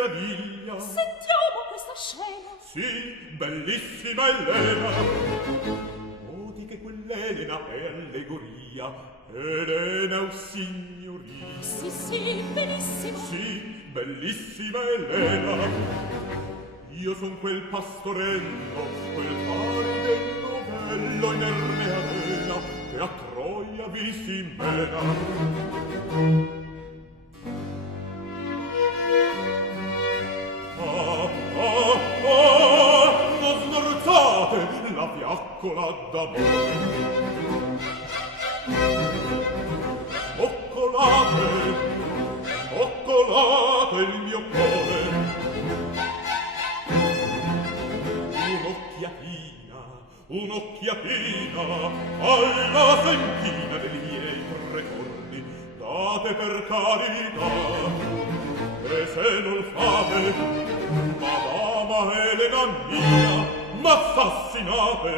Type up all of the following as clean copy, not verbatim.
meraviglia. Sentiamo questa scena. Sì, bellissima Elena. Odi che quell'Elena è allegoria. Elena o signoria. Sì, sì, benissimo. Sì, bellissima Elena. Io son quel pastorello, quel pari del novello in erne arena, che a Troia vi si mena. Non smorzate la fiaccola d'amore. Occolate il mio cuore. Un'occhiatina alla sentina dei miei ricordi. Date per carità, e se non fate, Madama Elena mia, m'assassinate.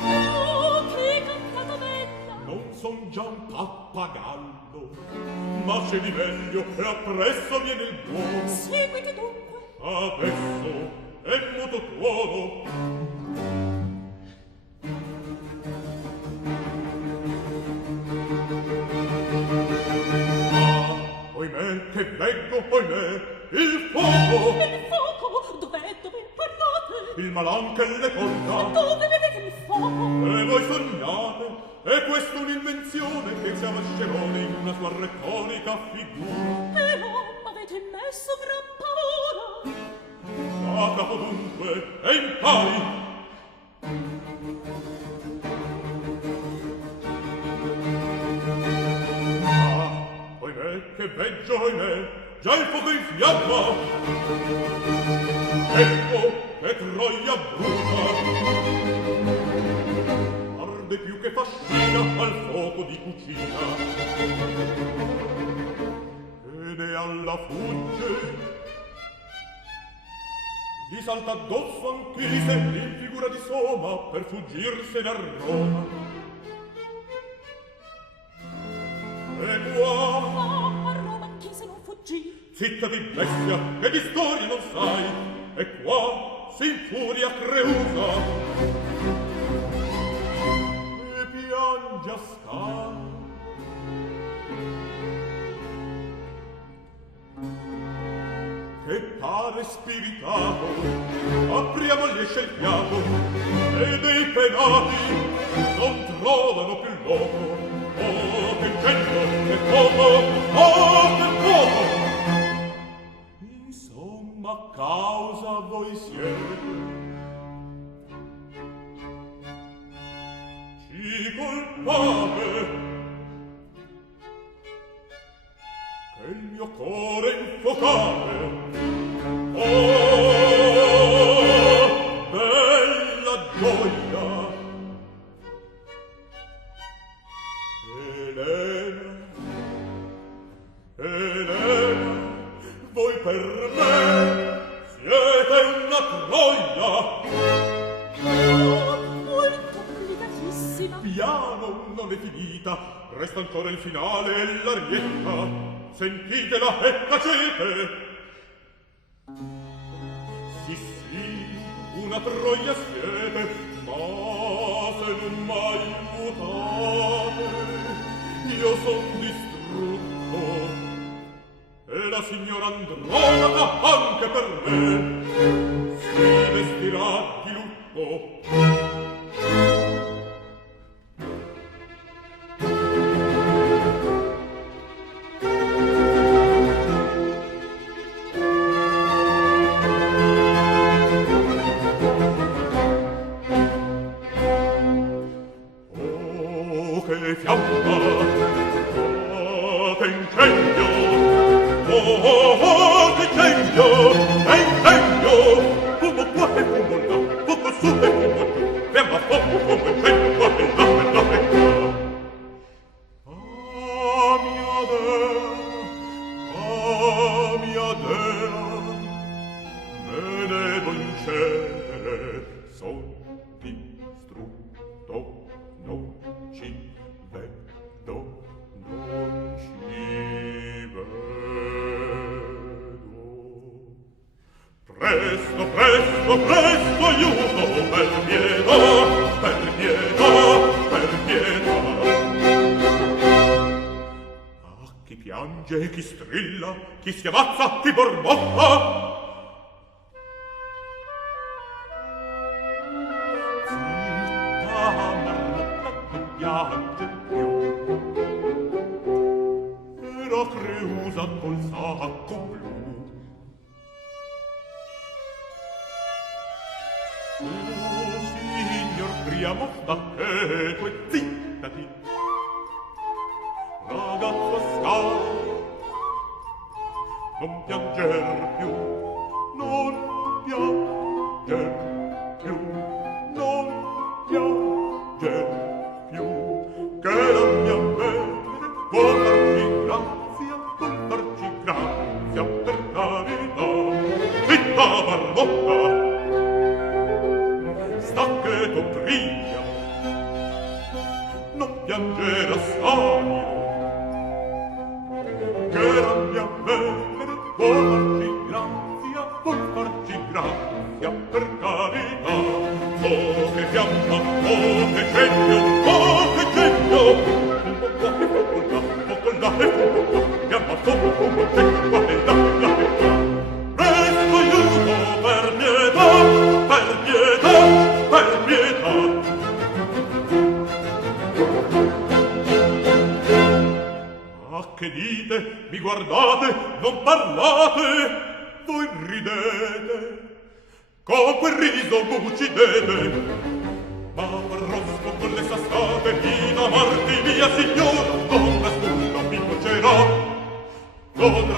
Oh, che cantata bella! Non son già un pappagallo, ma c'è di meglio e appresso viene il buono. Seguiti dunque. Adesso è muto tuono. Oimè, che veggo, oimè, il fuoco! Il fuoco? Dov'è? Dove parlate? Il malan che le porta! Ma dove vedete il fuoco? E voi sognate! È questa un'invenzione che si avascerone in una sua retorica figura. No, m'avete messo gran paura! Da capo dunque, e impari! Che veggio, oimè, già il fuoco in fiamma. Ecco che Troia brucia. Arde più che fascina al fuoco di cucina. E ne alla fugge gli salta addosso anch'ise in figura di Soma per fuggirsene a Roma. E qua zitta di bestia, che di storia non sai, e qua si infuria Creusa e piange Ascanio. Che pare spiritato, apriamo gli esce il fiato, e dei penati non trovano più loco. Oh, che incendio, che fuoco, oh, che fuoco! Ma causa voi siete, ci colpate, che il mio cuore infuocate. Oh, bella gioia, Elena, Elena, voi per me siete una Troia. Oh, molto complicatissima. Piano, non è finita, resta ancora il finale e l'arietta. Sentitela e tacete. Sì, sì, una Troia siete, ma se non m'aiutate, io son distrutto. E la signora Andronata anche per me si vestirà di lutto. Oh, che fiamma! Oh, che incendio! Oh, che incendio! Che incendio! Fumo qua e fumo là, fuoco su e fumo giù, fiamma, fuoco, fumo, incendio, qua e là, e là, e là. Ah, mia dea, me ne vincere, son distrutto, non ci vedo, non ci vedo. Presto, presto, presto, aiuto, per pietà, per pietà, per pietà. Ah, chi piange, chi strilla, chi si ammazza, chi borbotta. Zitta, Marmotta, non piange più. Era Creusa col sacco blu. Oh, signor Priamo, sta cheto e zittati. Ragazzo ascolta, non pianger più, non pianger più, non pianger più, che la mia bene può farci grazia, per carità. Zitta, Marmotta, sta cheto, brilla, non pianger assai, che la mia bene può farci grazia, per carità. Oh, che fiamma, oh, che genio, oh, che genio, fiamma, fumo, genio, presto aiuto, per pietà, per pietà, per pietà. Ah, che dite? Mi guardate? Non parlate? Voi ridete, con quel riso m'uccidete. Ma arrosco con le sassate in amarti mia signora, non nascosta mi cuocerà. Non